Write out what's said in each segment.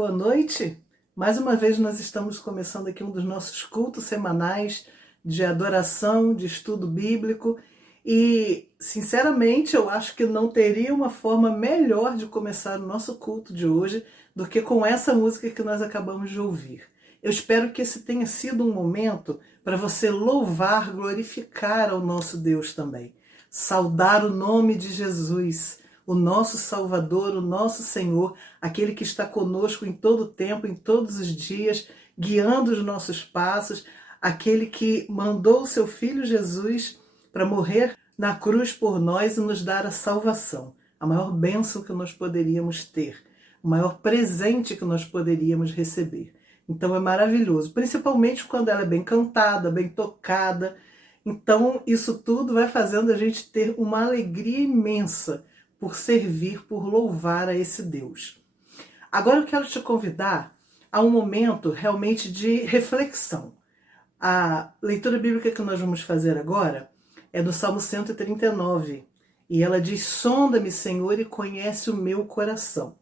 boa noite. Mais uma vez nós estamos começando aqui um dos nossos cultos semanais de adoração, de estudo bíblico e, sinceramente, eu acho que não teria uma forma melhor de começar o nosso culto de hoje do que com essa música que nós acabamos de ouvir. Eu espero que esse tenha sido um momento para você louvar, glorificar ao nosso Deus também. Saudar o nome de Jesus, o nosso Salvador, o nosso Senhor, aquele que está conosco em todo o tempo, em todos os dias, guiando os nossos passos, aquele que mandou o seu Filho Jesus para morrer na cruz por nós e nos dar a salvação, a maior bênção que nós poderíamos ter, o maior presente que nós poderíamos receber. Então é maravilhoso, principalmente quando ela é bem cantada, bem tocada. Então isso tudo vai fazendo a gente ter uma alegria imensa por servir, por louvar a esse Deus. Agora eu quero te convidar a um momento realmente de reflexão. A leitura bíblica que nós vamos fazer agora é do Salmo 139, e ela diz: "Sonda-me, Senhor, e conhece o meu coração."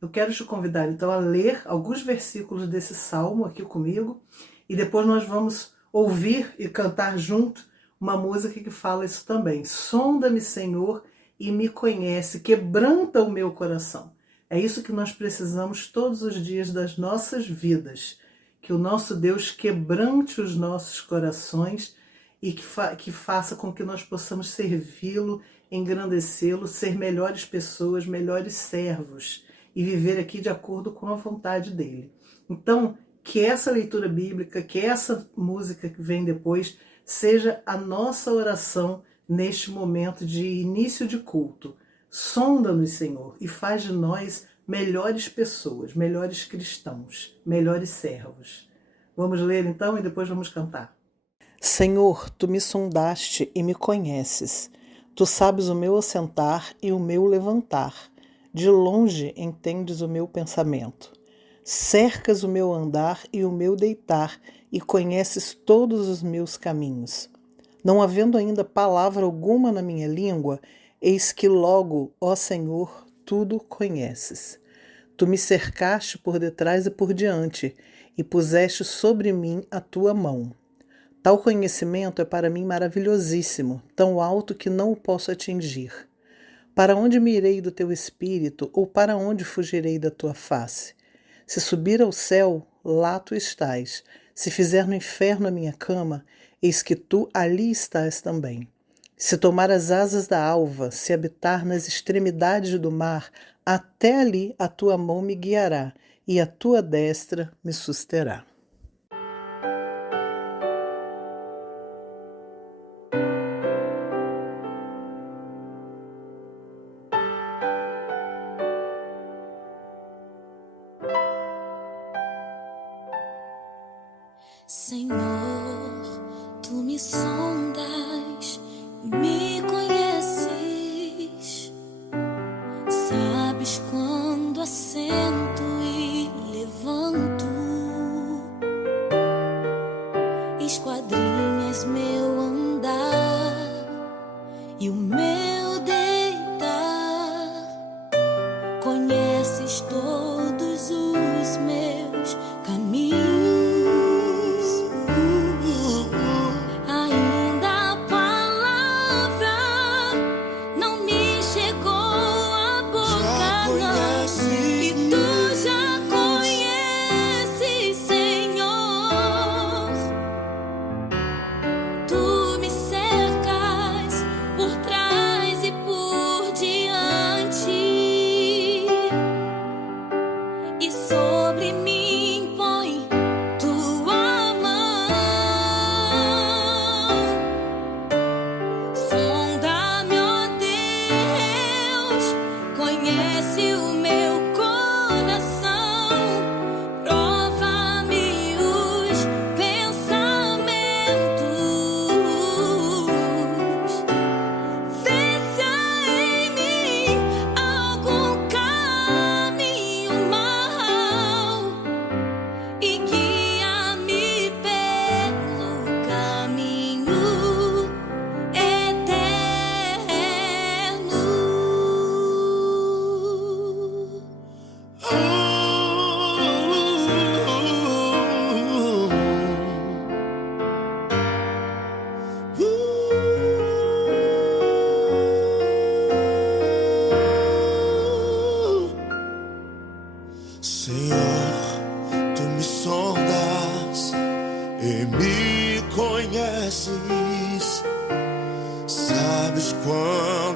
Eu quero te convidar então a ler alguns versículos desse salmo aqui comigo, e depois nós vamos ouvir e cantar junto uma música que fala isso também. Sonda-me, Senhor, e me conhece, quebranta o meu coração. É isso que nós precisamos todos os dias das nossas vidas, que o nosso Deus quebrante os nossos corações e que faça com que nós possamos servi-lo, engrandecê-lo, ser melhores pessoas, melhores servos e viver aqui de acordo com a vontade dele. Então, que essa leitura bíblica, que essa música que vem depois, seja a nossa oração neste momento de início de culto. Sonda-nos, Senhor, e faz de nós melhores pessoas, melhores cristãos, melhores servos. Vamos ler então e depois vamos cantar. Senhor, tu me sondaste e me conheces. Tu sabes o meu assentar e o meu levantar. De longe entendes o meu pensamento. Cercas o meu andar e o meu deitar e conheces todos os meus caminhos. Não havendo ainda palavra alguma na minha língua, eis que logo, ó Senhor, tudo conheces. Tu me cercaste por detrás e por diante, e puseste sobre mim a tua mão. Tal conhecimento é para mim maravilhosíssimo, tão alto que não o posso atingir. Para onde me irei do teu espírito, ou para onde fugirei da tua face? Se subir ao céu, lá tu estás. Se fizer no inferno a minha cama, eis que tu ali estás também. Se tomar as asas da alva, se habitar nas extremidades do mar, até ali a tua mão me guiará, e a tua destra me susterá. Senhor, tu me sondas e me conheces. Sabes quando assento e levanto. Esquadrinhas meu andar e o meu deitar. Conheces todos os meus caminhos.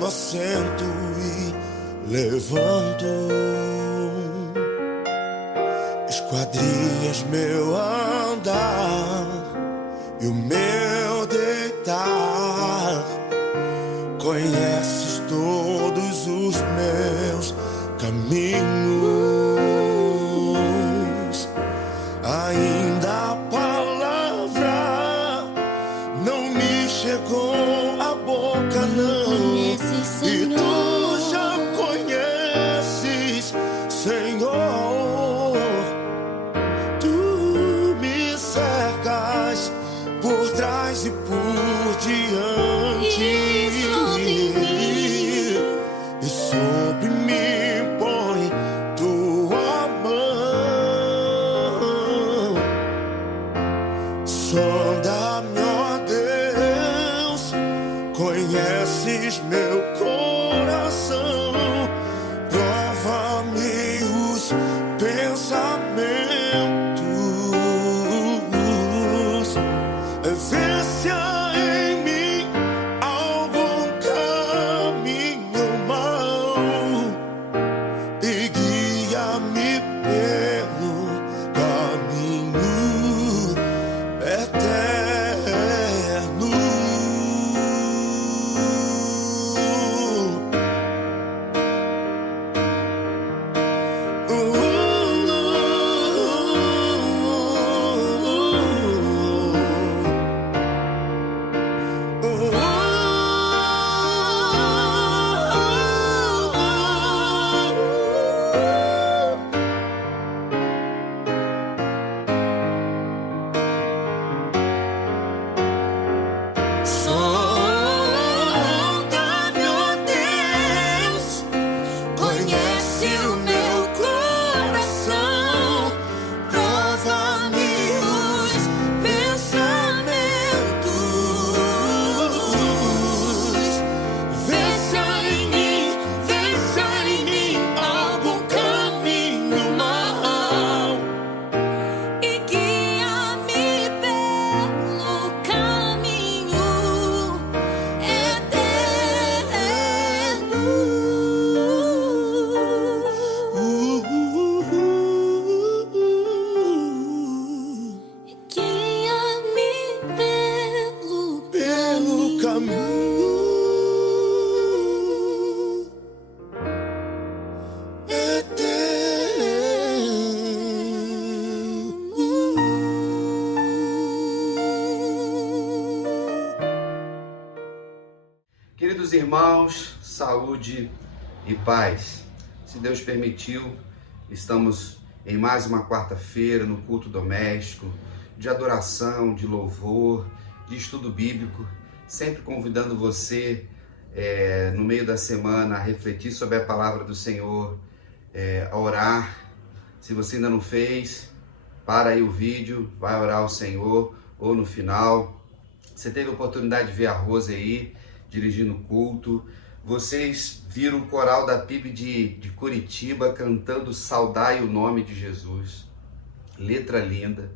assento e levanto. Esquadrias meu andar e o meu deitar. Conheces todos os meus caminhos. Ainda a palavra não me chegou à boca, não. E tu já conheces, Senhor. Tu me cercas por trás e por diante. E sobre mim põe tua mão. Sonda-me, ó Deus, conheces meu coração. Prova-me os pensamentos. Vê se há em mim algum caminho mau e guia-me pelo caminho eterno. Sonda-me, ó Deus, conhece o meu coração. Prova-me os pensamentos. Vê se há em mim algum caminho mau E guia-me pelo caminho eterno. Guia-me Pelo caminho eterno. Queridos irmãos, saúde e paz. Se Deus permitiu, estamos em mais uma quarta-feira no culto doméstico, de adoração, de louvor, de estudo bíblico, sempre convidando você no meio da semana a refletir sobre a palavra do Senhor, a orar. Se você ainda não fez, para aí o vídeo, vai orar ao Senhor, ou no final. Você teve a oportunidade de ver a Rose aí, dirigindo o culto. Vocês viram o coral da PIB de Curitiba cantando Saudai o Nome de Jesus. Letra linda.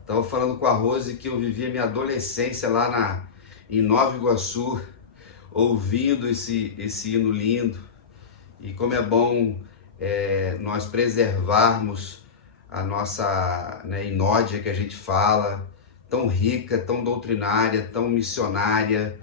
Estava falando com a Rose que eu vivia minha adolescência lá em Nova Iguaçu, ouvindo esse hino lindo. E como é bom nós preservarmos a nossa inódia que a gente fala, tão rica, tão doutrinária, tão missionária,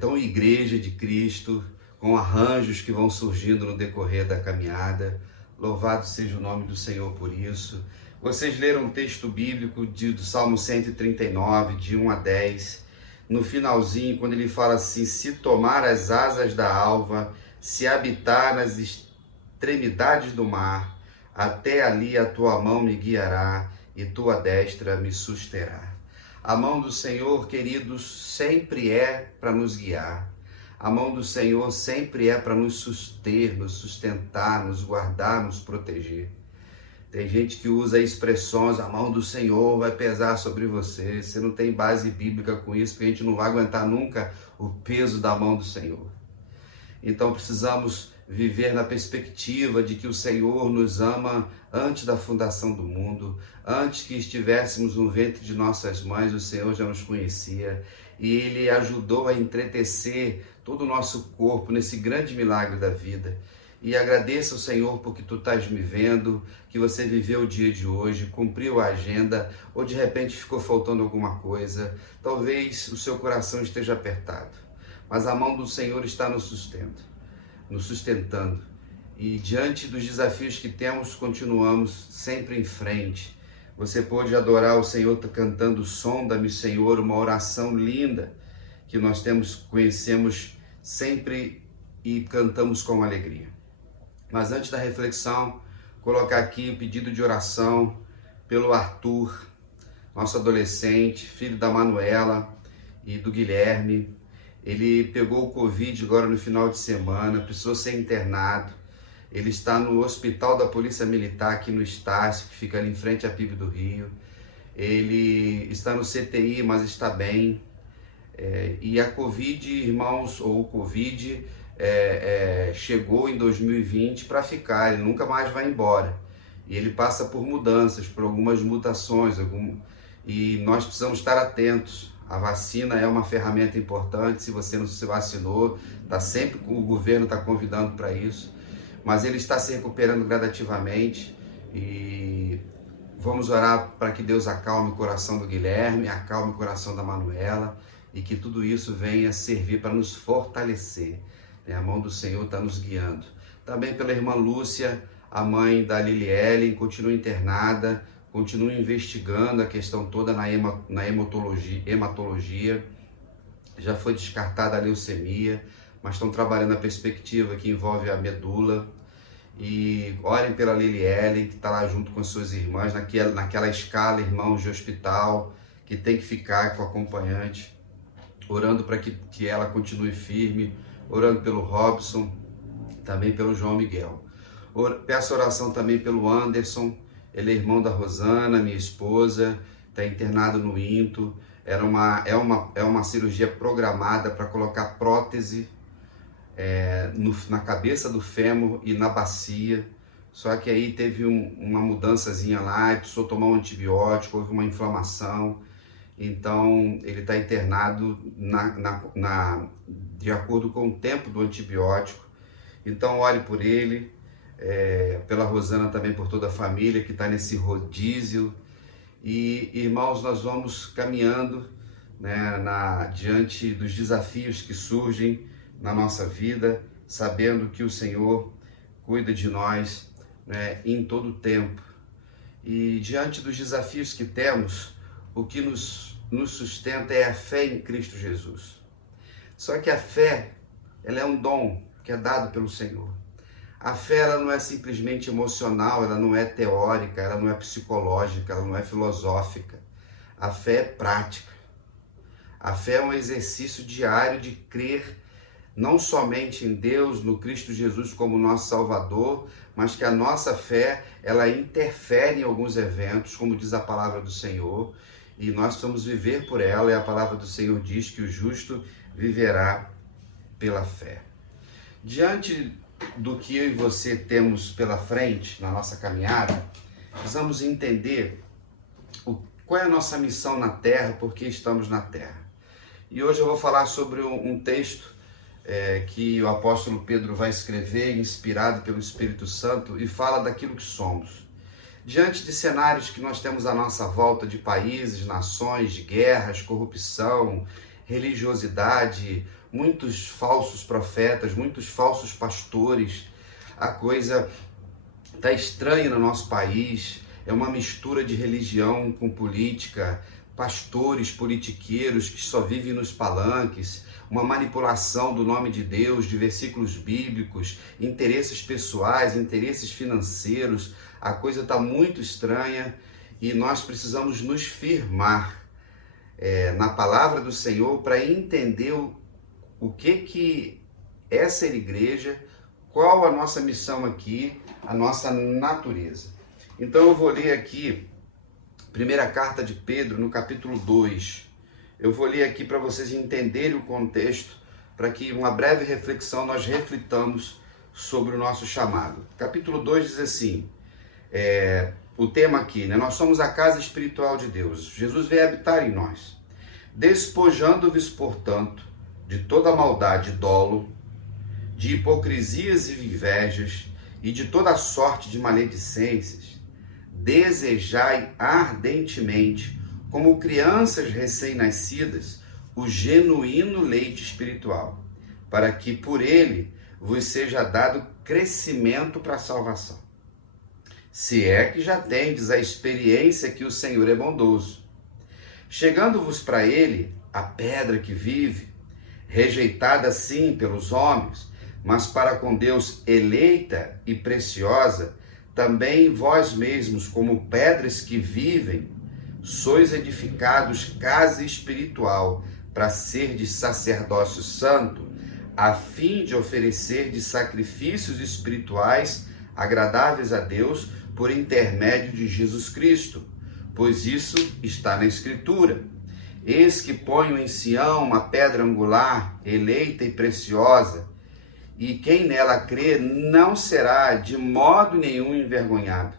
tão igreja de Cristo, com arranjos que vão surgindo no decorrer da caminhada. Louvado seja o nome do Senhor por isso. Vocês leram um texto bíblico do Salmo 139, de 1 a 10, no finalzinho, quando ele fala assim: se tomar as asas da alva, se habitar nas extremidades do mar, até ali a tua mão me guiará e tua destra me susterá. A mão do Senhor, queridos, sempre é para nos guiar. A mão do Senhor sempre é para nos suster, nos sustentar, nos guardar, nos proteger. Tem gente que usa expressões: a mão do Senhor vai pesar sobre você. Você não tem base bíblica com isso, porque a gente não vai aguentar nunca o peso da mão do Senhor. Então precisamos viver na perspectiva de que o Senhor nos ama antes da fundação do mundo, antes que estivéssemos no ventre de nossas mães, o Senhor já nos conhecia. e Ele ajudou a entretecer todo o nosso corpo nesse grande milagre da vida. E agradeço ao Senhor porque Tu estás me vendo, que você viveu o dia de hoje, cumpriu a agenda, ou de repente ficou faltando alguma coisa. Talvez o seu coração esteja apertado, mas a mão do Senhor está nos sustentando. E diante dos desafios que temos, continuamos sempre em frente. Você pode adorar o Senhor cantando Sonda-me, Senhor, uma oração linda que nós conhecemos sempre e cantamos com alegria. Mas antes da reflexão, colocar aqui o pedido de oração pelo Arthur, nosso adolescente, filho da Manuela e do Guilherme. Ele pegou o Covid agora no final de semana, precisou ser internado. Ele está no hospital da Polícia Militar aqui no Estácio, que fica ali em frente à PIB do Rio. Ele está no CTI, mas está bem. E a Covid, irmãos, ou o Covid, chegou em 2020 para ficar, ele nunca mais vai embora. E ele passa por mudanças, por algumas mutações, e nós precisamos estar atentos. A vacina é uma ferramenta importante, se você não se vacinou, o governo está convidando para isso. Mas ele está se recuperando gradativamente e vamos orar para que Deus acalme o coração do Guilherme, acalme o coração da Manuela e que tudo isso venha servir para nos fortalecer. A mão do Senhor está nos guiando. Também pela irmã Lúcia, a mãe da Lili Ellen, continua internada, continua investigando a questão toda na hematologia. Já foi descartada a leucemia, mas estão trabalhando a perspectiva que envolve a medula. E orem pela Lili Ellen, que está lá junto com as suas irmãs, naquela escala, irmãos de hospital, que tem que ficar com o acompanhante, orando para que ela continue firme, orando pelo Robson, também pelo João Miguel. Peço oração também pelo Anderson, ele é irmão da Rosana, minha esposa, está internado no INTO. É uma cirurgia programada para colocar prótese na cabeça do fêmur e na bacia, só que aí teve uma mudançazinha lá, precisou tomar um antibiótico, houve uma inflamação, então ele está internado de acordo com o tempo do antibiótico. Então ore por ele, pela Rosana também, por toda a família que está nesse rodízio. E irmãos, nós vamos caminhando, né, diante dos desafios que surgem na nossa vida, sabendo que o Senhor cuida de nós, né, em todo o tempo. E diante dos desafios que temos, o que nos sustenta é a fé em Cristo Jesus. Só que a fé, ela é um dom que é dado pelo Senhor. A fé, ela não é simplesmente emocional, ela não é teórica, ela não é psicológica, ela não é filosófica. A fé é prática. A fé é um exercício diário de crer não somente em Deus, no Cristo Jesus como nosso Salvador, mas que a nossa fé, ela interfere em alguns eventos, como diz a palavra do Senhor, e nós precisamos viver por ela, e a palavra do Senhor diz que o justo viverá pela fé. Diante do que eu e você temos pela frente na nossa caminhada, precisamos entender qual é a nossa missão na Terra, por que estamos na Terra. E hoje eu vou falar sobre um texto que o apóstolo Pedro vai escrever, inspirado pelo Espírito Santo, e fala daquilo que somos. Diante de cenários que nós temos à nossa volta, de países, nações, de guerras, corrupção, religiosidade, muitos falsos profetas, muitos falsos pastores, a coisa está estranha no nosso país, é uma mistura de religião com política, pastores politiqueiros que só vivem nos palanques, uma manipulação do nome de Deus, de versículos bíblicos, interesses pessoais, interesses financeiros. A coisa está muito estranha e nós precisamos nos firmar na palavra do Senhor para entender o que é ser igreja, qual a nossa missão aqui, a nossa natureza. Então eu vou ler aqui, primeira carta de Pedro, no capítulo 2. Eu vou ler aqui para vocês entenderem o contexto, para que uma breve reflexão nós reflitamos sobre o nosso chamado. Capítulo 2 diz assim, o tema aqui, né? Nós somos a casa espiritual de Deus. Jesus veio habitar em nós. Despojando-vos, portanto, de toda maldade e dolo, de hipocrisias e invejas, e de toda sorte de maledicências, desejai ardentemente, como crianças recém-nascidas, o genuíno leite espiritual, para que por ele vos seja dado crescimento para a salvação. Se é que já tendes a experiência que o Senhor é bondoso. Chegando-vos para ele, a pedra que vive, rejeitada sim pelos homens, mas para com Deus eleita e preciosa, também vós mesmos, como pedras que vivem, sois edificados casa espiritual, para ser de sacerdócio santo, a fim de oferecer de sacrifícios espirituais agradáveis a Deus por intermédio de Jesus Cristo, pois isso está na Escritura. Eis que ponho em Sião uma pedra angular, eleita e preciosa, e quem nela crê não será de modo nenhum envergonhado.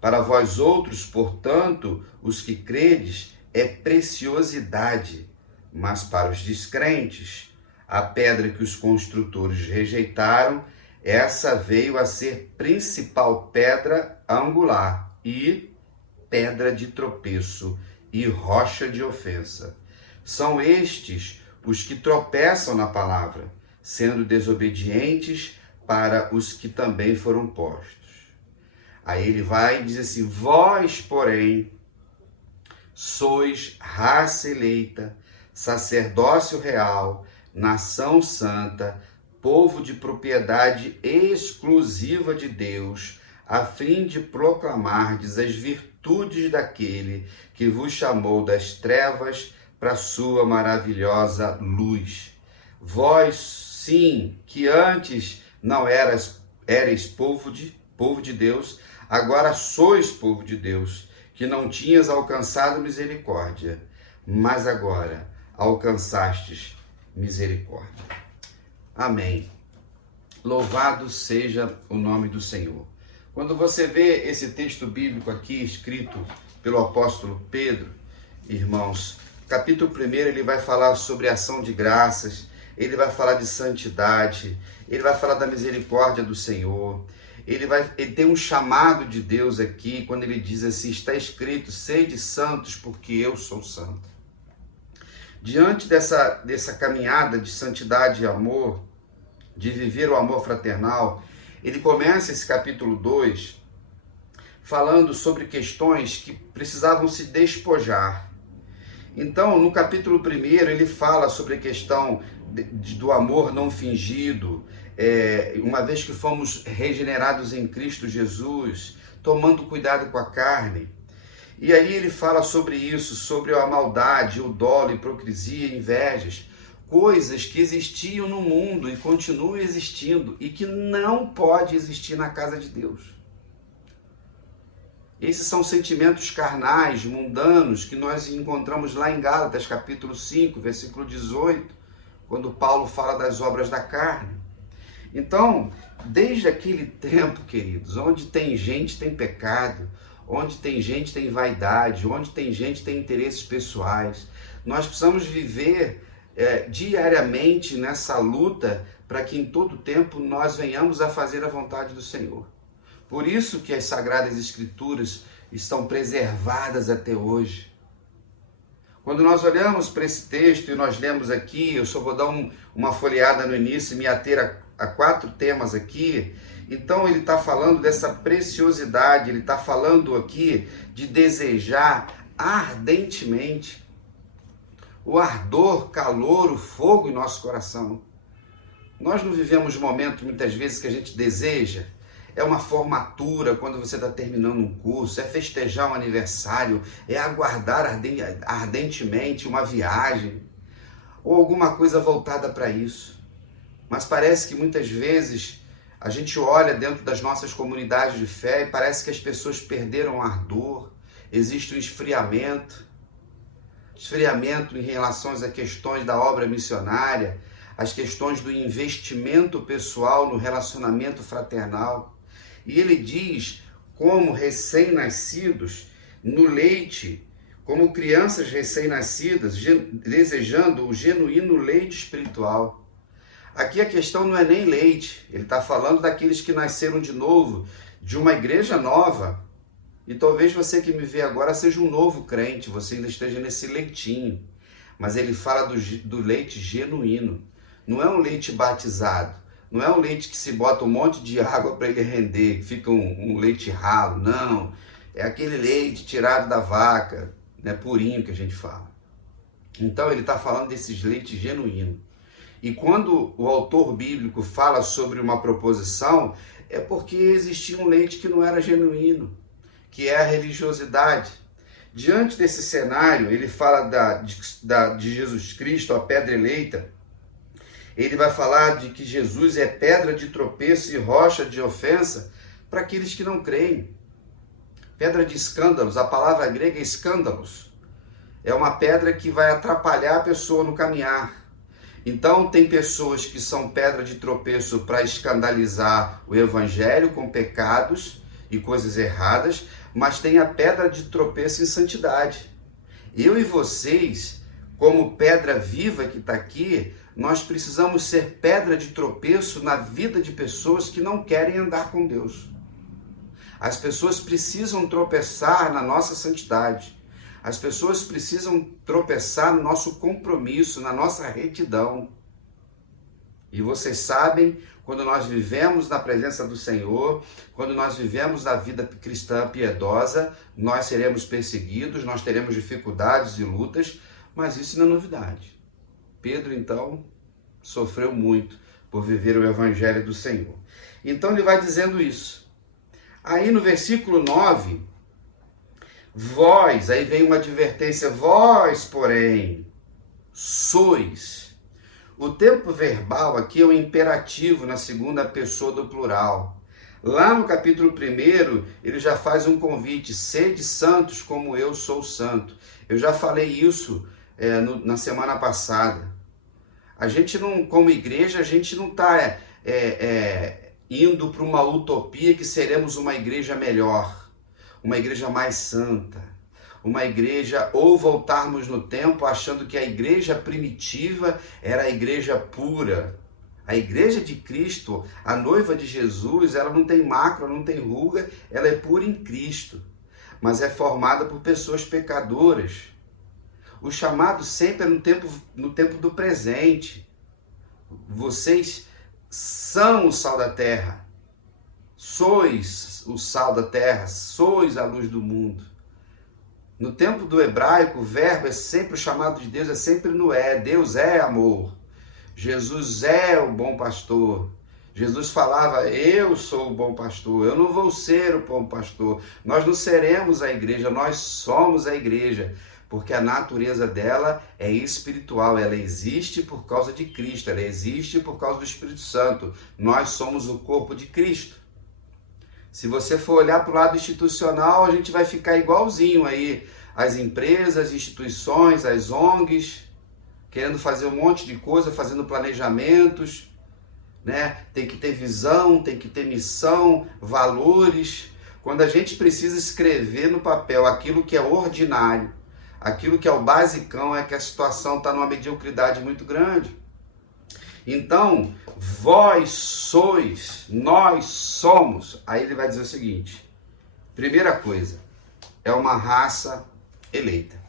Para vós outros, portanto, os que credes, é preciosidade, mas para os descrentes, a pedra que os construtores rejeitaram, essa veio a ser principal pedra angular e pedra de tropeço e rocha de ofensa. São estes os que tropeçam na palavra, sendo desobedientes para os que também foram postos. Aí ele vai e diz assim: vós, porém, sois raça eleita, sacerdócio real, nação santa, povo de propriedade exclusiva de Deus, a fim de proclamardes as virtudes daquele que vos chamou das trevas para a sua maravilhosa luz. Vós, sim, que antes não erais povo de Deus, agora sois povo de Deus, que não tinhas alcançado misericórdia, mas agora alcançastes misericórdia. Amém. Louvado seja o nome do Senhor. Quando você vê esse texto bíblico aqui escrito pelo apóstolo Pedro, irmãos, capítulo 1 ele vai falar sobre ação de graças, ele vai falar de santidade, ele vai falar da misericórdia do Senhor, ele tem um chamado de Deus aqui, quando ele diz assim: está escrito, sede santos porque eu sou santo. Diante dessa caminhada de santidade e amor, de viver o amor fraternal, ele começa esse capítulo 2 falando sobre questões que precisavam se despojar. Então, no capítulo 1, ele fala sobre a questão do amor não fingido, uma vez que fomos regenerados em Cristo Jesus, tomando cuidado com a carne. E aí ele fala sobre isso, sobre a maldade, o dolo, a hipocrisia, invejas, coisas que existiam no mundo e continuam existindo e que não pode existir na casa de Deus. Esses são sentimentos carnais, mundanos, que nós encontramos lá em Gálatas, capítulo 5, versículo 18, quando Paulo fala das obras da carne. Então, desde aquele tempo, queridos, onde tem gente, tem pecado, onde tem gente, tem vaidade, onde tem gente, tem interesses pessoais. Nós precisamos viver diariamente nessa luta para que em todo tempo nós venhamos a fazer a vontade do Senhor. Por isso que as Sagradas Escrituras estão preservadas até hoje. Quando nós olhamos para esse texto e nós lemos aqui, eu só vou dar uma folheada no início e me ater a 4 temas aqui. Então ele está falando dessa preciosidade, ele está falando aqui de desejar ardentemente o ardor, calor, o fogo em nosso coração. Nós não vivemos momentos muitas vezes que a gente deseja. É uma formatura, quando você está terminando um curso, é festejar um aniversário, é aguardar ardentemente uma viagem, ou alguma coisa voltada para isso. Mas parece que muitas vezes a gente olha dentro das nossas comunidades de fé e parece que as pessoas perderam o ardor, existe um esfriamento em relação a questões da obra missionária, as questões do investimento pessoal no relacionamento fraternal. E ele diz como recém-nascidos no leite, como crianças recém-nascidas, desejando o genuíno leite espiritual. Aqui a questão não é nem leite, ele está falando daqueles que nasceram de novo, de uma igreja nova. E talvez você que me vê agora seja um novo crente, você ainda esteja nesse leitinho. Mas ele fala do leite genuíno. Não é um leite batizado, não é um leite que se bota um monte de água para ele render, fica um leite ralo, não. É aquele leite tirado da vaca, né, purinho que a gente fala. Então ele está falando desses leites genuínos. E quando o autor bíblico fala sobre uma proposição, é porque existia um leite que não era genuíno, que é a religiosidade. Diante desse cenário, ele fala de Jesus Cristo, a pedra eleita. Ele vai falar de que Jesus é pedra de tropeço e rocha de ofensa para aqueles que não creem. Pedra de escândalos, a palavra grega é escândalos. É uma pedra que vai atrapalhar a pessoa no caminhar. Então, tem pessoas que são pedra de tropeço para escandalizar o evangelho com pecados e coisas erradas, mas tem a pedra de tropeço em santidade. Eu e vocês, como pedra viva que está aqui, nós precisamos ser pedra de tropeço na vida de pessoas que não querem andar com Deus. As pessoas precisam tropeçar na nossa santidade. As pessoas precisam tropeçar no nosso compromisso, na nossa retidão. E vocês sabem, quando nós vivemos na presença do Senhor, quando nós vivemos na vida cristã piedosa, nós seremos perseguidos, nós teremos dificuldades e lutas, mas isso não é novidade. Pedro, então, sofreu muito por viver o evangelho do Senhor. Então ele vai dizendo isso. Aí no versículo 9, vós, aí vem uma advertência, vós, porém, sois. O tempo verbal aqui é um imperativo na segunda pessoa do plural. Lá no capítulo 1, ele já faz um convite, sede santos como eu sou santo. Eu já falei isso na semana passada. A gente não, como igreja, a gente não está indo para uma utopia que seremos uma igreja melhor, uma igreja mais santa, uma igreja, ou voltarmos no tempo achando que a igreja primitiva era a igreja pura. A igreja de Cristo, a noiva de Jesus, ela não tem macro, não tem ruga, ela é pura em Cristo, mas é formada por pessoas pecadoras. O chamado sempre é no tempo do presente. Vocês são o sal da terra, sois o sal da terra, sois a luz do mundo. No tempo do hebraico, o verbo é sempre, o chamado de Deus é sempre no é. Deus é amor. Jesus é o bom pastor. Jesus falava, eu sou o bom pastor, eu não vou ser o bom pastor. Nós não seremos a igreja, nós somos a igreja. Porque a natureza dela é espiritual, ela existe por causa de Cristo, ela existe por causa do Espírito Santo. Nós somos o corpo de Cristo. Se você for olhar para o lado institucional, a gente vai ficar igualzinho aí as empresas, as instituições, as ONGs, querendo fazer um monte de coisa, fazendo planejamentos, né? Tem que ter visão, tem que ter missão, valores. Quando a gente precisa escrever no papel aquilo que é ordinário, aquilo que é o basicão, é que a situação está numa mediocridade muito grande. Então, vós sois, nós somos. Aí ele vai dizer o seguinte, primeira coisa, é uma raça eleita.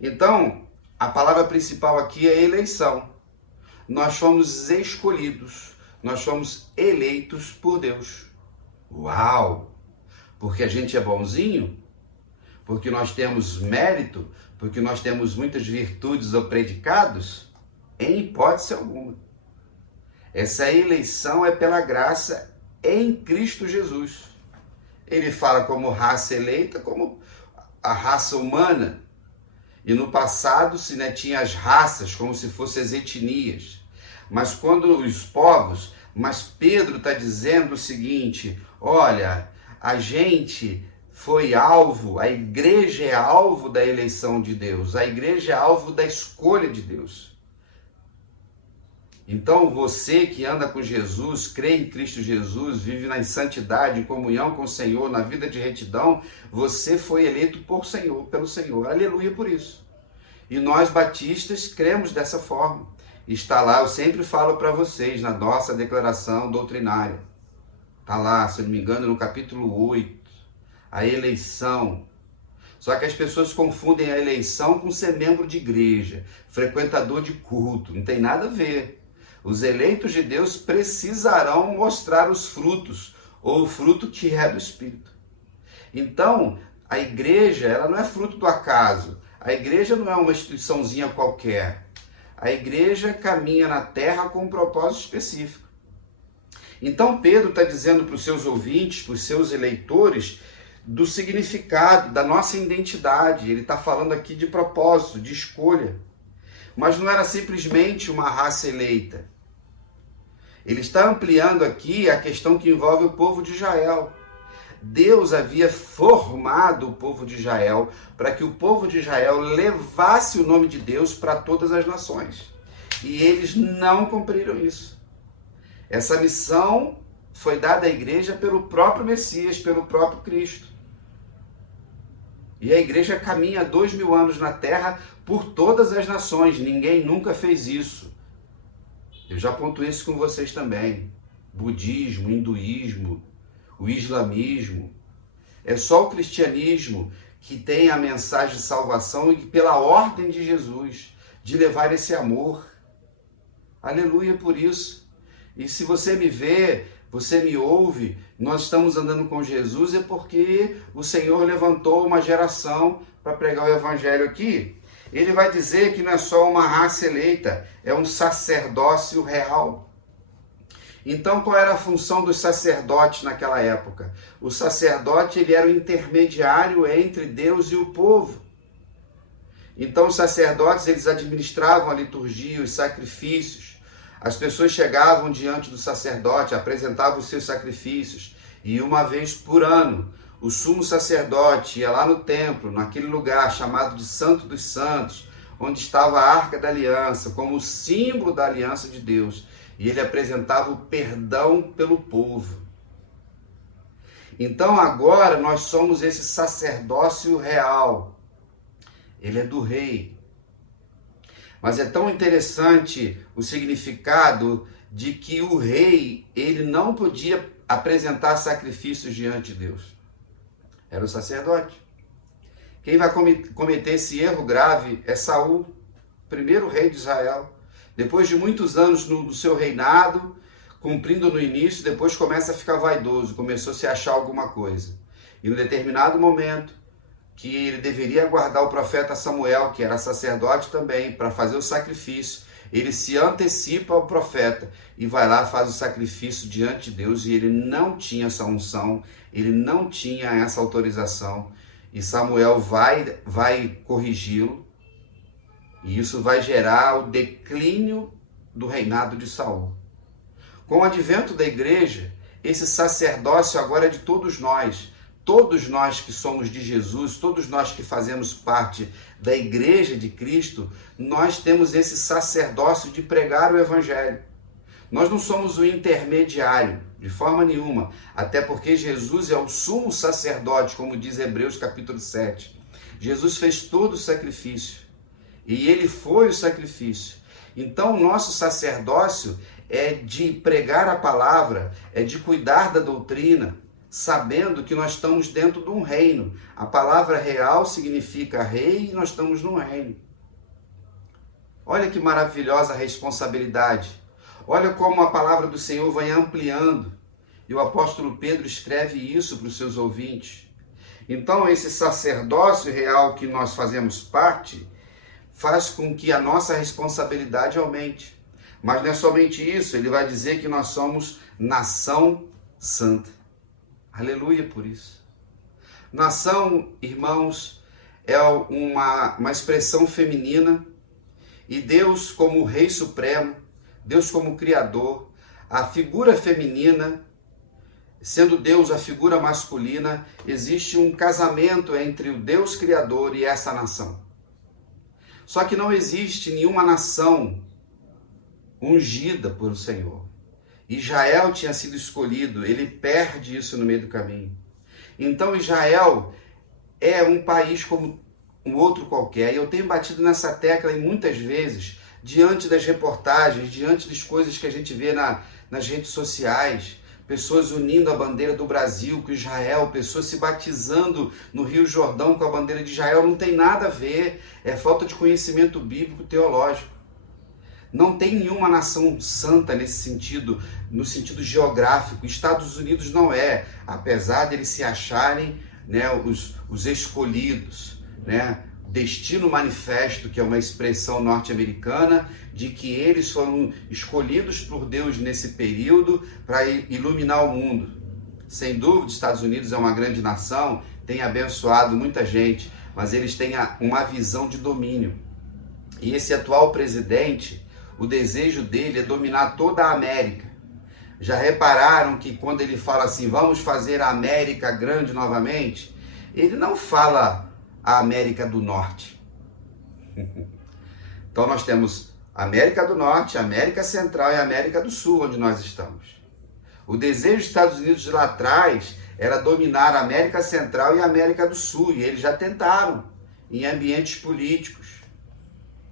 Então, a palavra principal aqui é eleição. Nós fomos escolhidos, nós fomos eleitos por Deus. Uau! Porque a gente é bonzinho? Porque nós temos mérito, porque nós temos muitas virtudes ou predicados? Em hipótese alguma. Essa eleição é pela graça em Cristo Jesus. Ele fala como raça eleita, como a raça humana. E no passado se tinha as raças, como se fossem as etnias. Mas quando os povos, mas Pedro está dizendo o seguinte, olha, a gente foi alvo, a igreja é alvo da eleição de Deus, a igreja é alvo da escolha de Deus. Então você que anda com Jesus, crê em Cristo Jesus, vive na santidade, em comunhão com o Senhor, na vida de retidão, você foi eleito pelo Senhor. Aleluia por isso. E nós batistas cremos dessa forma. Está lá, eu sempre falo para vocês, na nossa declaração doutrinária. Está lá, se não me engano, no capítulo 8, a eleição. Só que as pessoas confundem a eleição com ser membro de igreja, frequentador de culto. Não tem nada a ver. Os eleitos de Deus precisarão mostrar os frutos, ou o fruto que é do Espírito. Então, a igreja, ela não é fruto do acaso. A igreja não é uma instituiçãozinha qualquer. A igreja caminha na terra com um propósito específico. Então, Pedro está dizendo para os seus ouvintes, para os seus eleitores, do significado, da nossa identidade. Ele está falando aqui de propósito, de escolha. Mas não era simplesmente uma raça eleita. Ele está ampliando aqui a questão que envolve o povo de Israel. Deus havia formado o povo de Israel para que o povo de Israel levasse o nome de Deus para todas as nações. E eles não cumpriram isso. Essa missão foi dada à igreja pelo próprio Messias, pelo próprio Cristo. E a igreja caminha há 2000 anos na terra por todas as nações. Ninguém nunca fez isso. Eu já pontuei isso com vocês também. Budismo, hinduísmo, o islamismo. É só o cristianismo que tem a mensagem de salvação e pela ordem de Jesus, de levar esse amor. Aleluia por isso. E se você me vê, você me ouve, nós estamos andando com Jesus, é porque o Senhor levantou uma geração para pregar o evangelho aqui. Ele vai dizer que não é só uma raça eleita, é um sacerdócio real. Então, qual era a função dos sacerdotes naquela época? O sacerdote, ele era o intermediário entre Deus e o povo. Então, os sacerdotes, eles administravam a liturgia, os sacrifícios. As pessoas chegavam diante do sacerdote, apresentavam os seus sacrifícios. E uma vez por ano, o sumo sacerdote ia lá no templo, naquele lugar chamado de Santo dos Santos, onde estava a Arca da Aliança, como símbolo da aliança de Deus. E ele apresentava o perdão pelo povo. Então agora nós somos esse sacerdócio real. Ele é do rei. Mas é tão interessante o significado de que o rei, ele não podia apresentar sacrifícios diante de Deus. Era o sacerdote. Quem vai cometer esse erro grave é Saul, primeiro rei de Israel. Depois de muitos anos no seu reinado, cumprindo no início, depois começa a ficar vaidoso, começou a se achar alguma coisa. E em um determinado momento, que ele deveria aguardar o profeta Samuel, que era sacerdote também, para fazer o sacrifício, ele se antecipa ao profeta e vai lá, faz o sacrifício diante de Deus, e ele não tinha essa unção, ele não tinha essa autorização, e Samuel vai corrigi-lo, e isso vai gerar o declínio do reinado de Saul. Com o advento da igreja, esse sacerdócio agora é de todos nós que somos de Jesus, todos nós que fazemos parte da igreja de Cristo, nós temos esse sacerdócio de pregar o evangelho. Nós não somos o intermediário, de forma nenhuma, até porque Jesus é o sumo sacerdote, como diz Hebreus capítulo 7. Jesus fez todo o sacrifício. E ele foi o sacrifício. Então, o nosso sacerdócio é de pregar a palavra, é de cuidar da doutrina, sabendo que nós estamos dentro de um reino. A palavra real significa rei e nós estamos num reino. Olha que maravilhosa responsabilidade. Olha como a palavra do Senhor vai ampliando. E o apóstolo Pedro escreve isso para os seus ouvintes. Então, esse sacerdócio real que nós fazemos parte faz com que a nossa responsabilidade aumente. Mas não é somente isso, ele vai dizer que nós somos nação santa. Aleluia por isso. Nação, irmãos, é uma expressão feminina, e Deus como Rei Supremo, Deus como Criador, a figura feminina, sendo Deus a figura masculina, existe um casamento entre o Deus Criador e essa nação. Só que não existe nenhuma nação ungida por o Senhor. Israel tinha sido escolhido, ele perde isso no meio do caminho. Então Israel é um país como um outro qualquer. E eu tenho batido nessa tecla e muitas vezes, diante das reportagens, diante das coisas que a gente vê nas redes sociais, pessoas unindo a bandeira do Brasil com Israel, pessoas se batizando no Rio Jordão com a bandeira de Israel, não tem nada a ver, é falta de conhecimento bíblico teológico. Não tem nenhuma nação santa nesse sentido, no sentido geográfico. Estados Unidos não é, apesar de eles se acharem, né, os escolhidos, né? Destino manifesto, que é uma expressão norte-americana, de que eles foram escolhidos por Deus nesse período para iluminar o mundo. Sem dúvida, os Estados Unidos é uma grande nação, tem abençoado muita gente, mas eles têm uma visão de domínio. E esse atual presidente, o desejo dele é dominar toda a América. Já repararam que quando ele fala assim, vamos fazer a América grande novamente, ele não fala a América do Norte. Então nós temos América do Norte, América Central e América do Sul, onde nós estamos. O desejo dos Estados Unidos de lá atrás era dominar a América Central e a América do Sul, e eles já tentaram em ambientes políticos.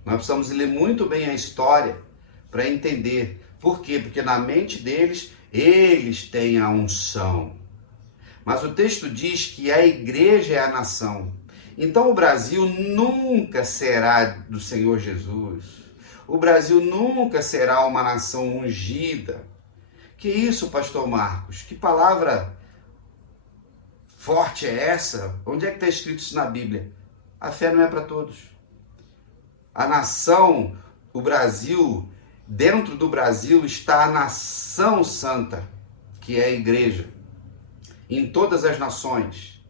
Nós precisamos ler muito bem a história para entender. Por quê? Porque na mente deles, eles têm a unção. Mas o texto diz que a igreja é a nação. Então o Brasil nunca será do Senhor Jesus. O Brasil nunca será uma nação ungida. Que isso, pastor Marcos? Que palavra forte é essa? Onde é que está escrito isso na Bíblia? A fé não é para todos. A nação, o Brasil, dentro do Brasil está a nação santa, que é a igreja. Em todas as nações,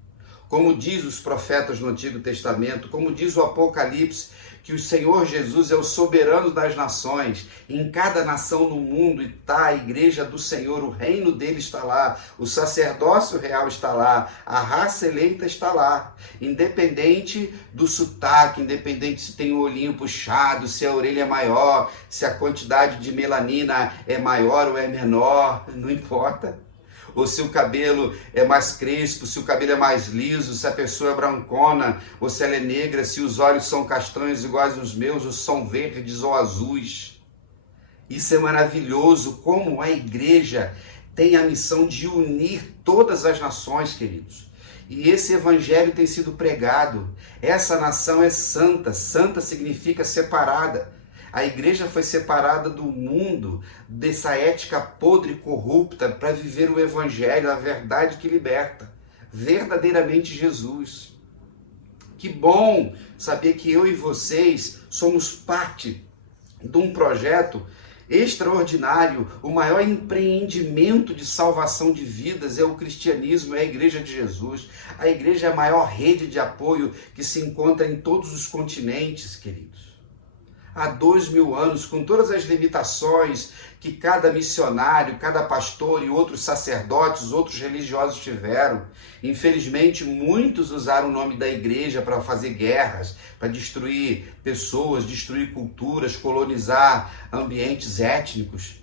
como diz os profetas no Antigo Testamento, como diz o Apocalipse, que o Senhor Jesus é o soberano das nações. Em cada nação no mundo está a igreja do Senhor, o reino dele está lá, o sacerdócio real está lá, a raça eleita está lá. Independente do sotaque, independente se tem o olhinho puxado, se a orelha é maior, se a quantidade de melanina é maior ou é menor, não importa. Ou se o cabelo é mais crespo, se o cabelo é mais liso, se a pessoa é brancona, ou se ela é negra, se os olhos são castanhos iguais aos meus, ou são verdes ou azuis. Isso é maravilhoso, como a igreja tem a missão de unir todas as nações, queridos. E esse evangelho tem sido pregado. Essa nação é santa, santa significa separada. A igreja foi separada do mundo, dessa ética podre e corrupta, para viver o evangelho, a verdade que liberta, verdadeiramente Jesus. Que bom saber que eu e vocês somos parte de um projeto extraordinário. O maior empreendimento de salvação de vidas é o cristianismo, é a igreja de Jesus. A igreja é a maior rede de apoio que se encontra em todos os continentes, queridos. Há 2000 anos, com todas as limitações que cada missionário, cada pastor e outros sacerdotes, outros religiosos tiveram. Infelizmente, muitos usaram o nome da igreja para fazer guerras, para destruir pessoas, destruir culturas, colonizar ambientes étnicos.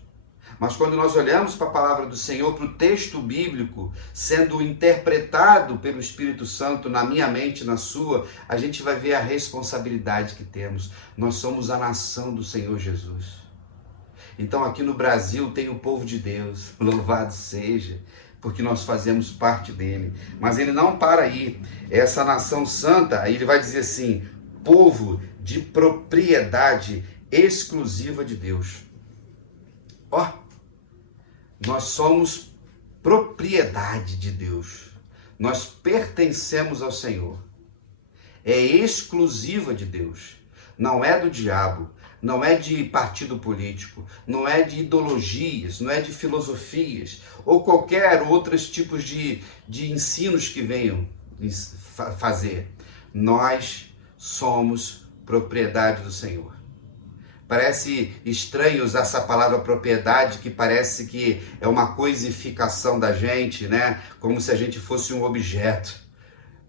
Mas quando nós olhamos para a palavra do Senhor, para o texto bíblico, sendo interpretado pelo Espírito Santo na minha mente, na sua, a gente vai ver a responsabilidade que temos. Nós somos a nação do Senhor Jesus. Então aqui no Brasil tem o povo de Deus, louvado seja, porque nós fazemos parte dele. Mas ele não para aí. Essa nação santa, aí ele vai dizer assim, povo de propriedade exclusiva de Deus. Ó, nós somos propriedade de Deus. Nós pertencemos ao Senhor. É exclusiva de Deus. Não é do diabo. Não é de partido político. Não é de ideologias. Não é de filosofias. Ou qualquer outros tipos de ensinos que venham fazer. Nós somos propriedade do Senhor. Parece estranho usar essa palavra propriedade, que parece que é uma coisificação da gente, né? Como se a gente fosse um objeto.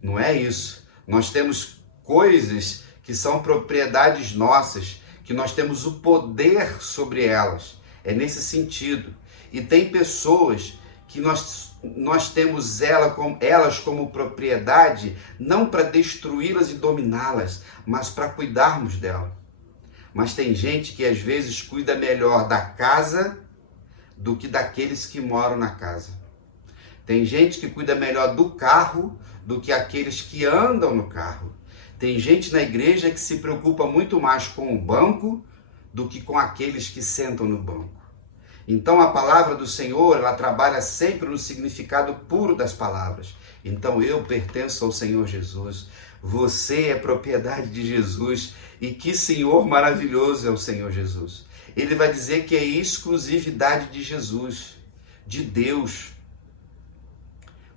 Não é isso. Nós temos coisas que são propriedades nossas, que nós temos o poder sobre elas. É nesse sentido. E tem pessoas que nós temos elas como propriedade, não para destruí-las e dominá-las, mas para cuidarmos dela. Mas tem gente que às vezes cuida melhor da casa do que daqueles que moram na casa. Tem gente que cuida melhor do carro do que aqueles que andam no carro. Tem gente na igreja que se preocupa muito mais com o banco do que com aqueles que sentam no banco. Então a palavra do Senhor, ela trabalha sempre no significado puro das palavras. Então eu pertenço ao Senhor Jesus, você é propriedade de Jesus, e que Senhor maravilhoso é o Senhor Jesus. Ele vai dizer que é exclusividade de Jesus, de Deus.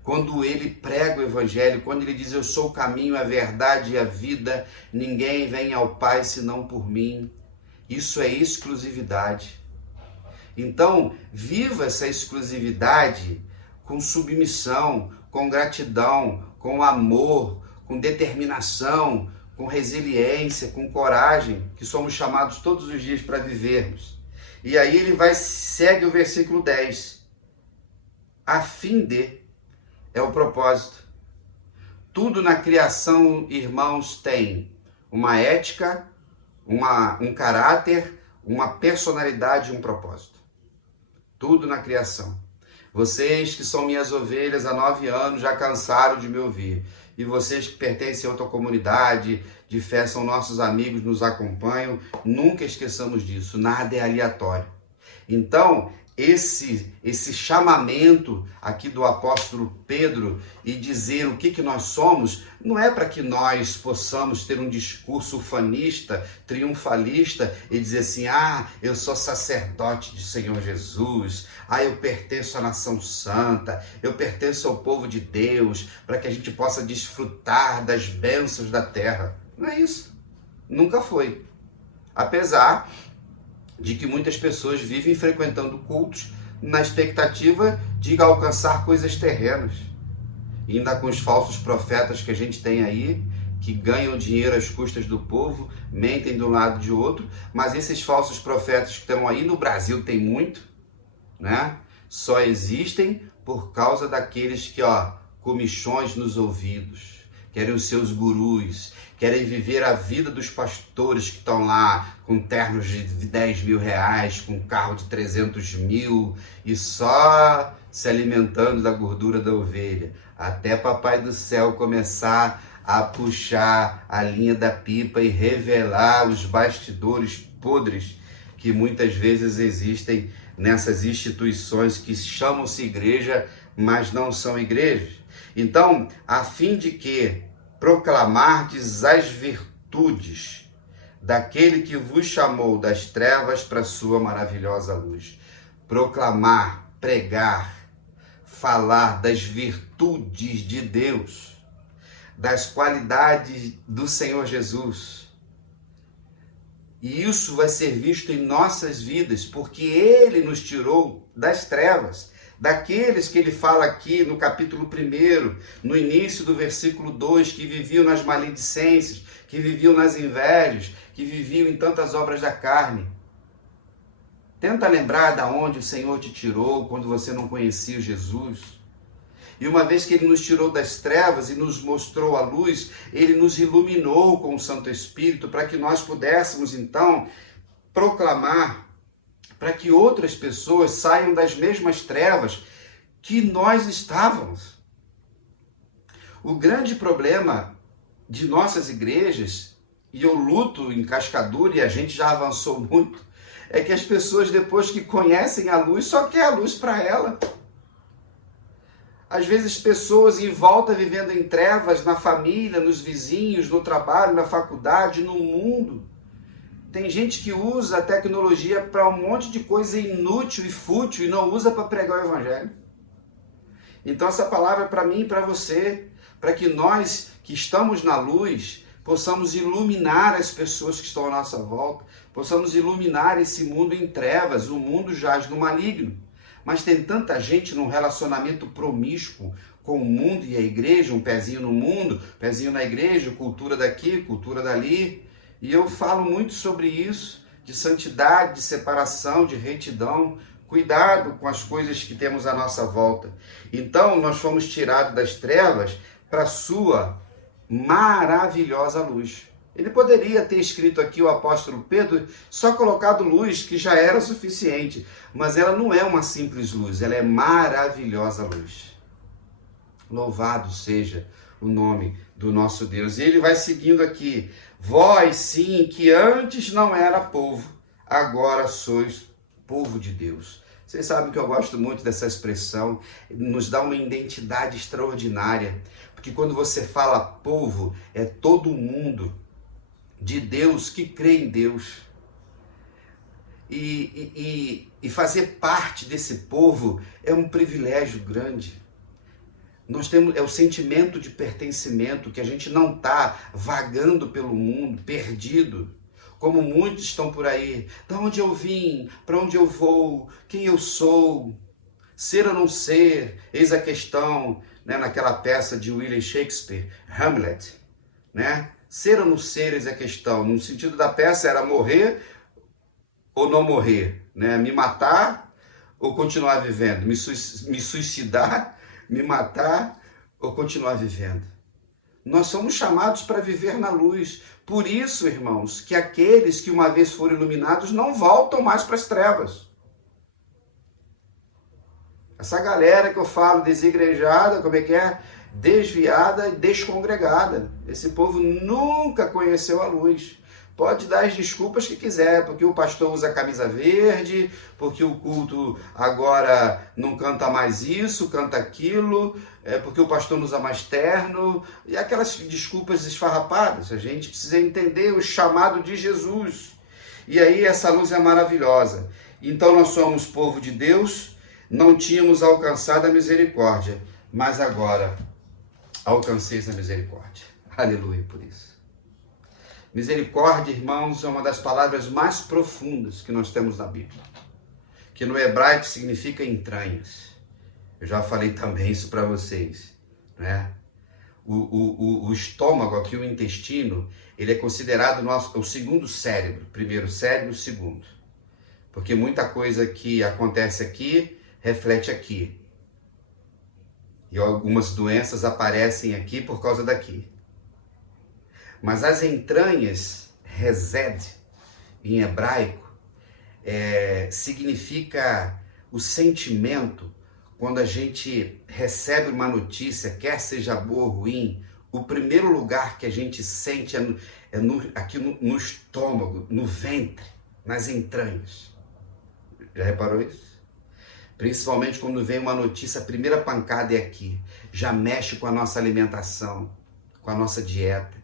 Quando ele prega o evangelho, quando ele diz eu sou o caminho, a verdade e a vida, ninguém vem ao Pai senão por mim. Isso é exclusividade. Então, viva essa exclusividade com submissão, com gratidão, com amor, com determinação, com resiliência, com coragem, que somos chamados todos os dias para vivermos. E aí ele segue o versículo 10. A fim de, é o propósito. Tudo na criação, irmãos, tem uma ética, um caráter, uma personalidade e um propósito. Tudo na criação. Vocês que são minhas ovelhas há 9 anos já cansaram de me ouvir. E vocês que pertencem a outra comunidade de fé, são nossos amigos, nos acompanham. Nunca esqueçamos disso. Nada é aleatório. Então, esse chamamento aqui do apóstolo Pedro e dizer o que nós somos, não é para que nós possamos ter um discurso ufanista, triunfalista e dizer assim, eu sou sacerdote de Senhor Jesus, eu pertenço à nação santa, eu pertenço ao povo de Deus, para que a gente possa desfrutar das bênçãos da terra. Não é isso. Nunca foi. Apesar de que muitas pessoas vivem frequentando cultos na expectativa de alcançar coisas terrenas. E ainda com os falsos profetas que a gente tem aí, que ganham dinheiro às custas do povo, mentem de um lado e de outro, mas esses falsos profetas que estão aí no Brasil tem muito, né? Só existem por causa daqueles que, comichões nos ouvidos, querem os seus gurus, querem viver a vida dos pastores que estão lá com ternos de 10 mil reais, com carro de 300 mil e só se alimentando da gordura da ovelha. Até Papai do Céu começar a puxar a linha da pipa e revelar os bastidores podres que muitas vezes existem nessas instituições que chamam-se igreja, mas não são igrejas. Então, a fim de que proclamardes as virtudes daquele que vos chamou das trevas para a sua maravilhosa luz. Proclamar, pregar, falar das virtudes de Deus, das qualidades do Senhor Jesus. E isso vai ser visto em nossas vidas, porque Ele nos tirou das trevas, daqueles que ele fala aqui no capítulo 1, no início do versículo 2, que viviam nas maledicências, que viviam nas invejas, que viviam em tantas obras da carne. Tenta lembrar de onde o Senhor te tirou quando você não conhecia Jesus. E uma vez que Ele nos tirou das trevas e nos mostrou a luz, Ele nos iluminou com o Santo Espírito para que nós pudéssemos, então, proclamar, para que outras pessoas saiam das mesmas trevas que nós estávamos. O grande problema de nossas igrejas, e eu luto em Cascadura e a gente já avançou muito, é que as pessoas, depois que conhecem a luz, só querem a luz para ela. Às vezes pessoas em volta vivendo em trevas, na família, nos vizinhos, no trabalho, na faculdade, no mundo. Tem gente que usa a tecnologia para um monte de coisa inútil e fútil e não usa para pregar o evangelho. Então essa palavra é para mim e para você, para que nós que estamos na luz possamos iluminar as pessoas que estão à nossa volta, possamos iluminar esse mundo em trevas. O mundo jaz no maligno. Mas tem tanta gente num relacionamento promíscuo com o mundo e a igreja, um pezinho no mundo, pezinho na igreja, cultura daqui, cultura dali. E eu falo muito sobre isso, de santidade, de separação, de retidão. Cuidado com as coisas que temos à nossa volta. Então, nós fomos tirados das trevas para a sua maravilhosa luz. Ele poderia ter escrito aqui, o apóstolo Pedro, só colocado luz, que já era suficiente. Mas ela não é uma simples luz, ela é maravilhosa luz. Louvado seja o nome do nosso Deus. E ele vai seguindo aqui. Vós, sim, que antes não era povo, agora sois povo de Deus. Vocês sabem que eu gosto muito dessa expressão, nos dá uma identidade extraordinária. Porque quando você fala povo, é todo mundo de Deus que crê em Deus. E fazer parte desse povo é um privilégio grande. Nós temos, é o sentimento de pertencimento, que a gente não está vagando pelo mundo, perdido, como muitos estão por aí. De onde eu vim? Para onde eu vou? Quem eu sou? Ser ou não ser? Eis a questão, né, naquela peça de William Shakespeare, Hamlet, né? Ser ou não ser, eis a questão. No sentido da peça era morrer ou não morrer, né? Me matar ou continuar vivendo? Me suicidar, me matar ou continuar vivendo? Nós somos chamados para viver na luz. Por isso, irmãos, que aqueles que uma vez foram iluminados não voltam mais para as trevas. Essa galera que eu falo desigrejada, como é que é? Desviada e descongregada. Esse povo nunca conheceu a luz. Pode dar as desculpas que quiser, porque o pastor usa camisa verde, porque o culto agora não canta mais isso, canta aquilo, porque o pastor não usa mais terno, e aquelas desculpas esfarrapadas. A gente precisa entender o chamado de Jesus. E aí essa luz é maravilhosa. Então nós somos povo de Deus, não tínhamos alcançado a misericórdia, mas agora alcanceis a misericórdia. Aleluia por isso. Misericórdia, irmãos, é uma das palavras mais profundas que nós temos na Bíblia, que no hebraico significa entranhas. Eu já falei também isso para vocês, né? O estômago aqui, o intestino, ele é considerado o segundo cérebro. Primeiro cérebro, segundo. Porque muita coisa que acontece aqui, reflete aqui. E algumas doenças aparecem aqui por causa daqui. Mas as entranhas, resed, em hebraico, significa o sentimento. Quando a gente recebe uma notícia, quer seja boa ou ruim, o primeiro lugar que a gente sente aqui no estômago, no ventre, nas entranhas. Já reparou isso? Principalmente quando vem uma notícia, a primeira pancada é aqui. Já mexe com a nossa alimentação, com a nossa dieta.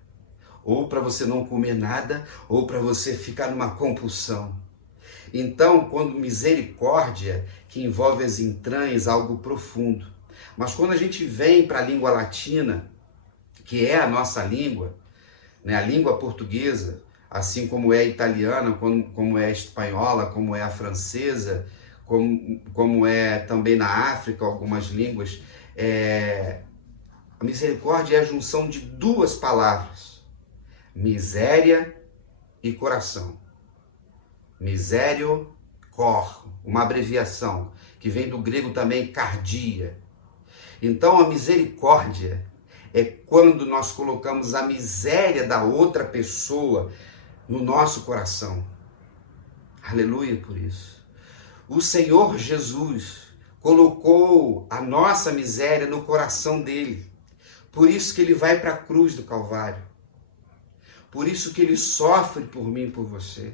Ou para você não comer nada, ou para você ficar numa compulsão. Então, quando misericórdia, que envolve as entranhas, algo profundo. Mas quando a gente vem para a língua latina, que é a nossa língua, né, a língua portuguesa, assim como é a italiana, como é a espanhola, como é a francesa, como é também na África algumas línguas, a misericórdia é a junção de duas palavras, miséria e coração. Misério, cor, uma abreviação, que vem do grego também cardia. Então a misericórdia é quando nós colocamos a miséria da outra pessoa no nosso coração. Aleluia por isso. O Senhor Jesus colocou a nossa miséria no coração dele. Por isso que ele vai para a cruz do Calvário. Por isso que ele sofre por mim e por você.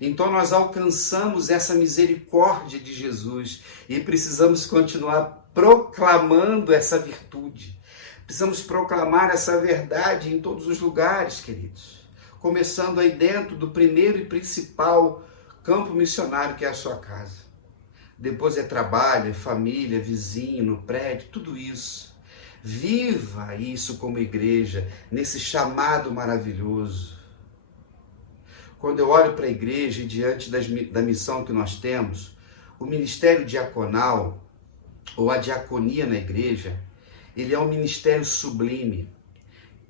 Então nós alcançamos essa misericórdia de Jesus e precisamos continuar proclamando essa virtude. Precisamos proclamar essa verdade em todos os lugares, queridos. Começando aí dentro do primeiro e principal campo missionário, que é a sua casa. Depois é trabalho, é família, vizinho, no prédio, tudo isso. Viva isso como igreja, nesse chamado maravilhoso. Quando eu olho para a igreja e diante da missão que nós temos, o ministério diaconal, ou a diaconia na igreja, ele é um ministério sublime,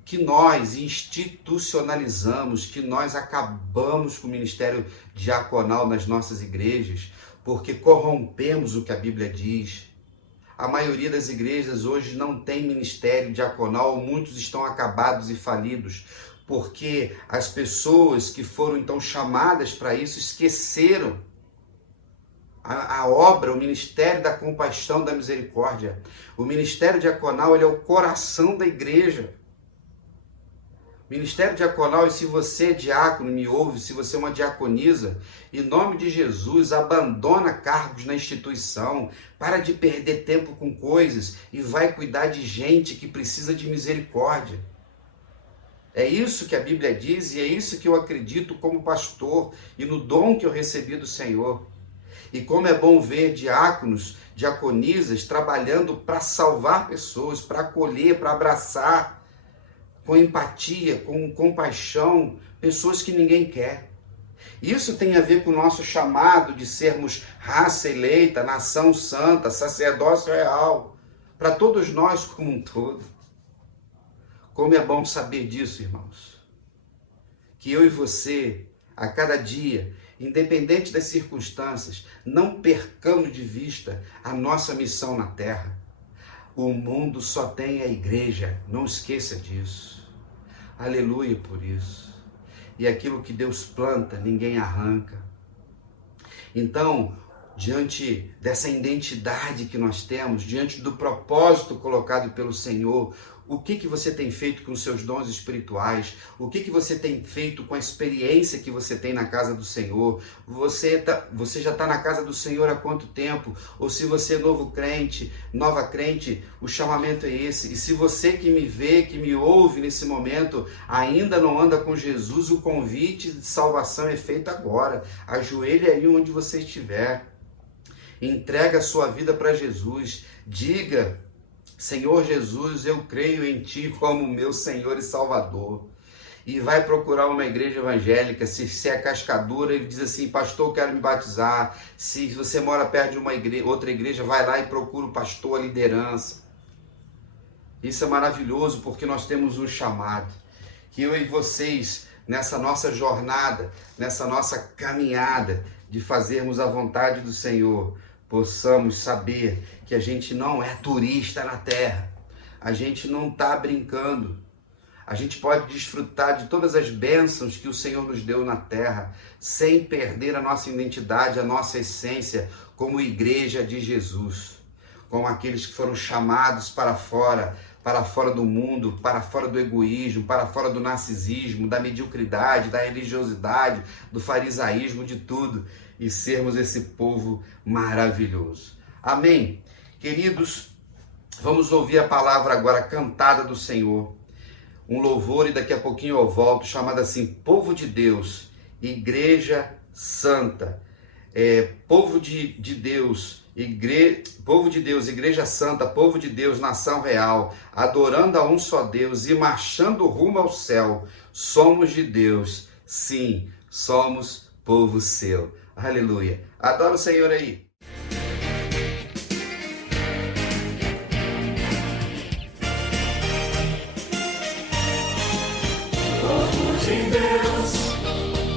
que nós institucionalizamos, que nós acabamos com o ministério diaconal nas nossas igrejas, porque corrompemos o que a Bíblia diz. A maioria das igrejas hoje não tem ministério diaconal, muitos estão acabados e falidos, porque as pessoas que foram então chamadas para isso esqueceram a obra, o ministério da compaixão, da misericórdia. O ministério diaconal, ele é o coração da igreja. Ministério diaconal, e se você é diácono, me ouve, se você é uma diaconisa, em nome de Jesus, abandona cargos na instituição, para de perder tempo com coisas e vai cuidar de gente que precisa de misericórdia. É isso que a Bíblia diz e é isso que eu acredito como pastor e no dom que eu recebi do Senhor. E como é bom ver diáconos, diaconisas trabalhando para salvar pessoas, para acolher, para abraçar, com empatia, com compaixão, pessoas que ninguém quer. Isso tem a ver com o nosso chamado de sermos raça eleita, nação santa, sacerdócio real, para todos nós como um todo. Como é bom saber disso, irmãos. Que eu e você, a cada dia, independente das circunstâncias, não percamos de vista a nossa missão na terra. O mundo só tem a igreja, não esqueça disso. Aleluia por isso. E aquilo que Deus planta, ninguém arranca. Então, diante dessa identidade que nós temos, diante do propósito colocado pelo Senhor, o que você tem feito com os seus dons espirituais? O que você tem feito com a experiência que você tem na casa do Senhor? Você já está na casa do Senhor há quanto tempo? Ou se você é novo crente, nova crente, o chamamento é esse. E se você que me vê, que me ouve nesse momento, ainda não anda com Jesus, o convite de salvação é feito agora. Ajoelhe aí onde você estiver. Entrega a sua vida para Jesus. Diga: Senhor Jesus, eu creio em Ti como meu Senhor e Salvador. E vai procurar uma igreja evangélica, se é cascadura, ele diz assim: pastor, eu quero me batizar. Se você mora perto de uma outra igreja, vai lá e procura o pastor, a liderança. Isso é maravilhoso, porque nós temos um chamado. Que eu e vocês, nessa nossa jornada, nessa nossa caminhada de fazermos a vontade do Senhor, possamos saber que a gente não é turista na terra, a gente não está brincando, a gente pode desfrutar de todas as bênçãos que o Senhor nos deu na terra, sem perder a nossa identidade, a nossa essência como igreja de Jesus, como aqueles que foram chamados para fora do mundo, para fora do egoísmo, para fora do narcisismo, da mediocridade, da religiosidade, do farisaísmo, de tudo, e sermos esse povo maravilhoso. Amém? Queridos, vamos ouvir a palavra agora cantada do Senhor, um louvor, e daqui a pouquinho eu volto, chamado assim: Povo de Deus, Igreja Santa, povo de Deus, povo de Deus, Igreja Santa, povo de Deus, nação real, adorando a um só Deus e marchando rumo ao céu. Somos de Deus, sim, somos povo seu. Aleluia. Adora o Senhor aí. Povo de Deus,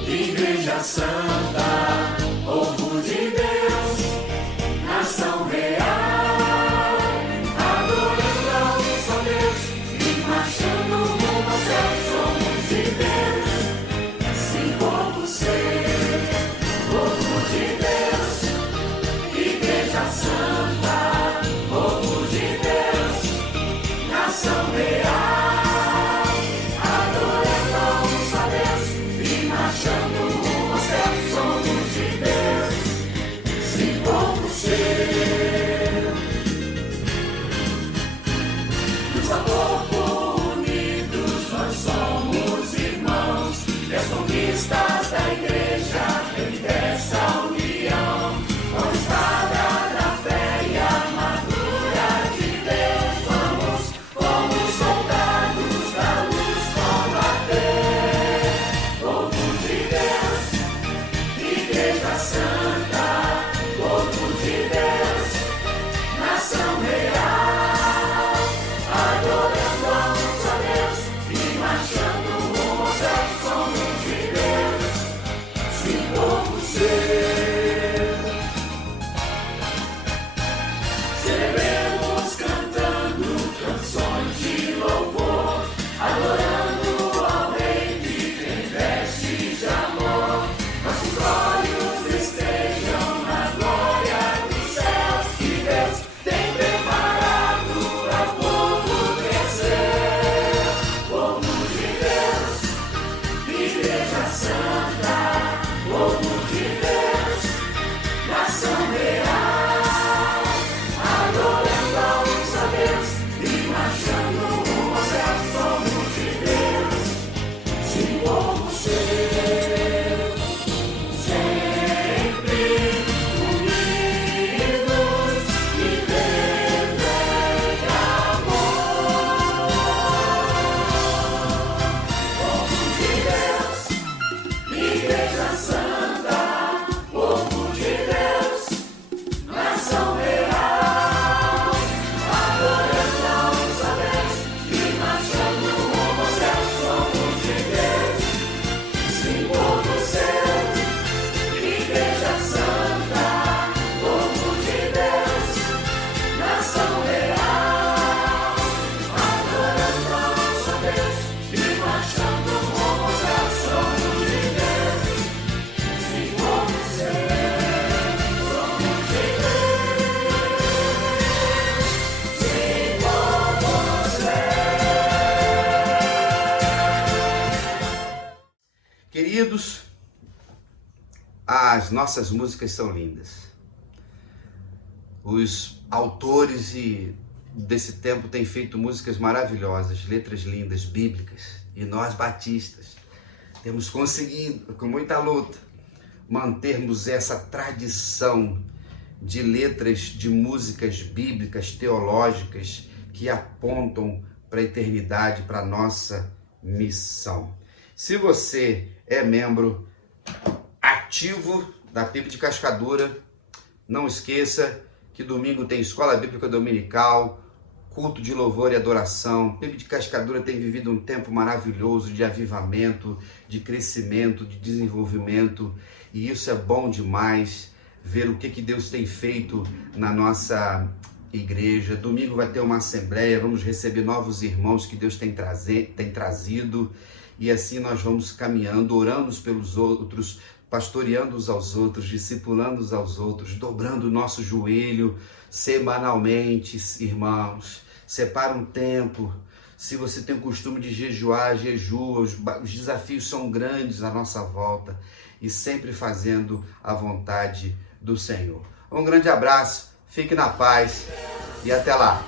Igreja Santa, povo de Deus, nação real, adorando a um só Deus e marchando rumo ao céu. Somos de Deus, sim, povo seu. Povo de Deus, Igreja Santa, povo de Deus, nação real, adorando a um só Deus e marchando rumo ao céu. Somos de Queridos, as nossas músicas são lindas. Os autores desse tempo têm feito músicas maravilhosas, letras lindas, bíblicas. E nós, batistas, temos conseguido, com muita luta, mantermos essa tradição de letras, de músicas bíblicas, teológicas, que apontam para a eternidade, para a nossa missão. Se você é membro ativo da PIB de Cascadura, não esqueça que domingo tem escola bíblica dominical, culto de louvor e adoração. PIB de Cascadura tem vivido um tempo maravilhoso de avivamento, de crescimento, de desenvolvimento, e isso é bom demais, ver o que Deus tem feito na nossa igreja. Domingo vai ter uma assembleia, vamos receber novos irmãos que Deus tem trazido, e assim nós vamos caminhando, orando pelos outros, pastoreando uns aos outros, discipulando uns aos outros, dobrando o nosso joelho semanalmente, irmãos. Separa um tempo. Se você tem o costume de jejuar, jejua. Os desafios são grandes à nossa volta, e sempre fazendo a vontade do Senhor. Um grande abraço, fique na paz e até lá.